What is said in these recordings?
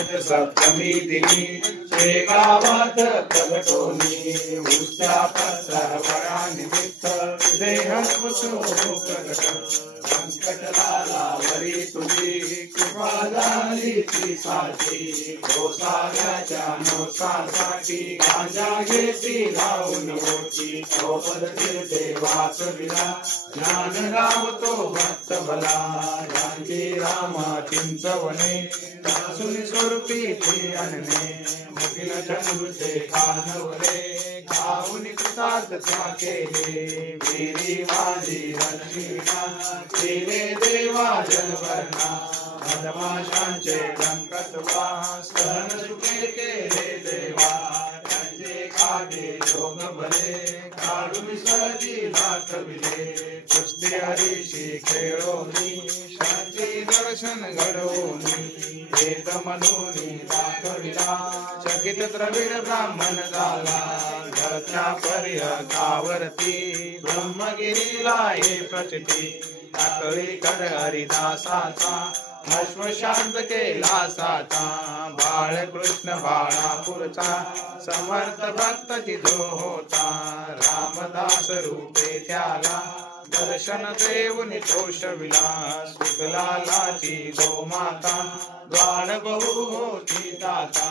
सप्तमी दिनी शेगावात प्रगटोनी उष्ट्या पत्तरवरा निमित्त देहस्वतो प्रगट संकटला वरी तुझी कृपा झाली ती साची गोसाव्याच्या नवसासाठी गांजा घेती लावून होती चौपद फिरते वाचविला ज्ञान लावतो भक्त भला जानकी रामा चिंचवणे दासुनी स्वरूपी ती आणणे मुखीन चंद्रुचे कानवरे गाऊन कृतात त्या केले वीरी माझी रक्षिणा केले देवा जनवर्णा मधमाशांचे डंकत्वा सहन सुखे केले देवा त्यांचे काढे योग बले काढून सहजी दाखविले कुस्ती हरीशी खेळोनी शांती दर्शन घडवोनी वेद मनोनी दाखविला चकित द्रविड ब्राह्मण झाला घरच्या पर्यकावरती ब्रह्मगिरीला हे प्रचिती टाकळी कर हरिदासाचा अश्व शांत केला साचा बाळकृष्ण बाळापूरचा समर्थ भक्त जिजो होता रामदास रूपे त्याला दर्शन देऊन तोषविला सुखलालाची गोमाता द्वार बहु होती दाता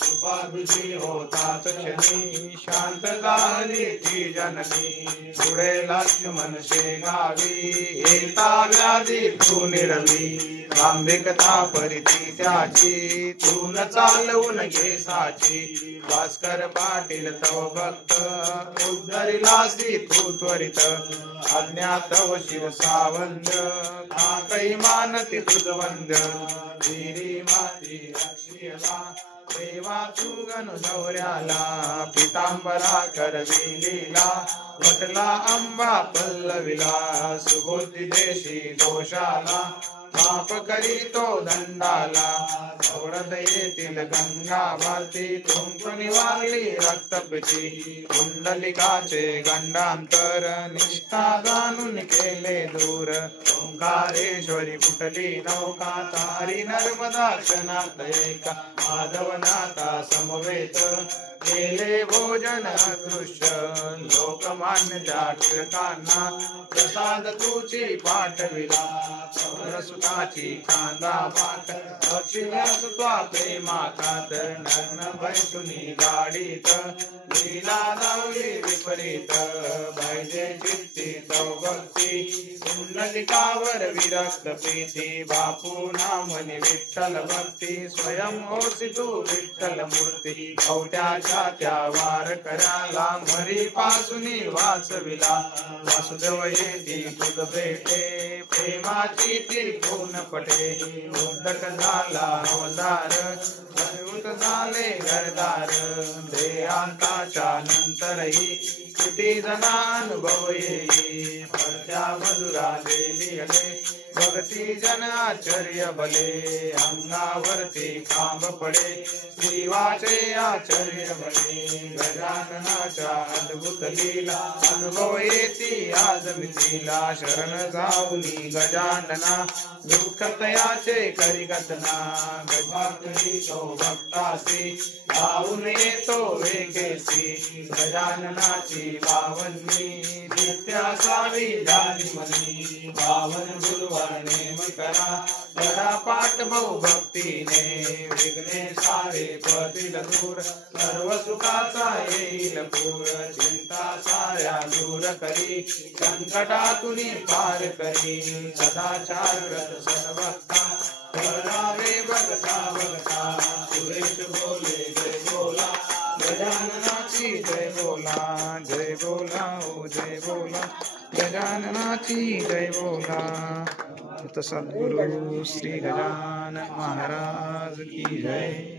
कृपा तुझी होताच क्षणी शांत झाली ती जननी पुढे लक्ष्मण शेगावी येता व्याधी तू निरवी लांबिकता परिती त्याची तू न चालवून घे साची भास्कर पाटील तव भक्त उद्धरिलासी तू त्वरित अज्ञातव शिव सावंत काही मानती तुझवंद वीरी माती रक्षियला देवा तू गण गौऱ्याला पितांबरा करविलीला वटला आंबा पल्लविला सुबोधी देशी दोषाला माफ करी तो दंडाला औरत येतील गंगा वालती कुंकुनी वाली रक्तपिती कुंडलिकाचे गंडांतर निष्ठा जाणून केले दूर ओंकारेश्वरी कुठली नौका तारी नर्मदा क्षणात एका माधवनाथा समवेत केले भोजन दृश्य लोकमान्य त्या टिळकांना प्रसाद तुची पाठविला सुखाची खांदा पाठ अक्षिव्यास त्वा प्रेमाकात नग्न बैठुनी गाडीत लीला लावली विपरीत पाहिजे चित्ती तव भक्ती कुंडलिकावर विरक्त प्रीती बापू नामनी विठ्ठल भक्ती स्वयं होसी तू विठ्ठल मूर्ती कवट्याच्या त्या वार कराला मरी पासूनी वाचविला वासुदेव येती तुझ भेटे प्रेमाची त्रिकोण पटे उद्धट झाला अवतार झाले घरदार देहांताच्या नंतरही किती जनानुभव येई परच्या मधुरा देवी अले भक्ती जन आश्चर्य भले अंगावरती खांब पडे श्रीवाचे आश्चर्य भले गजाननाच्या अद्भुत लीला अनुभव येती आज मितीला शरण जाऊनी गजानना दुःख तयाचे करी कथना गजाननी तो भक्तासी गाऊन येतो वेगेसी गजाननाची बावन्नी नित्यासावी झाली मनी बावन गुरुवार नेम करा जरा पाठ बहु भक्तीने विघ्ने सारे पतील दूर सर्व सुखाचा येईल पूर चिंता साऱ्या दूर करी संकटातून पार करी सदाचार रथ सद्भक्ता करावे बघता बघता सुरेश बोले जय बोला गजाननाची जय बोला जय बोला ओ जय बोला गजाननाची जय बोला सद्गुरु श्री गजानन महाराज की जय।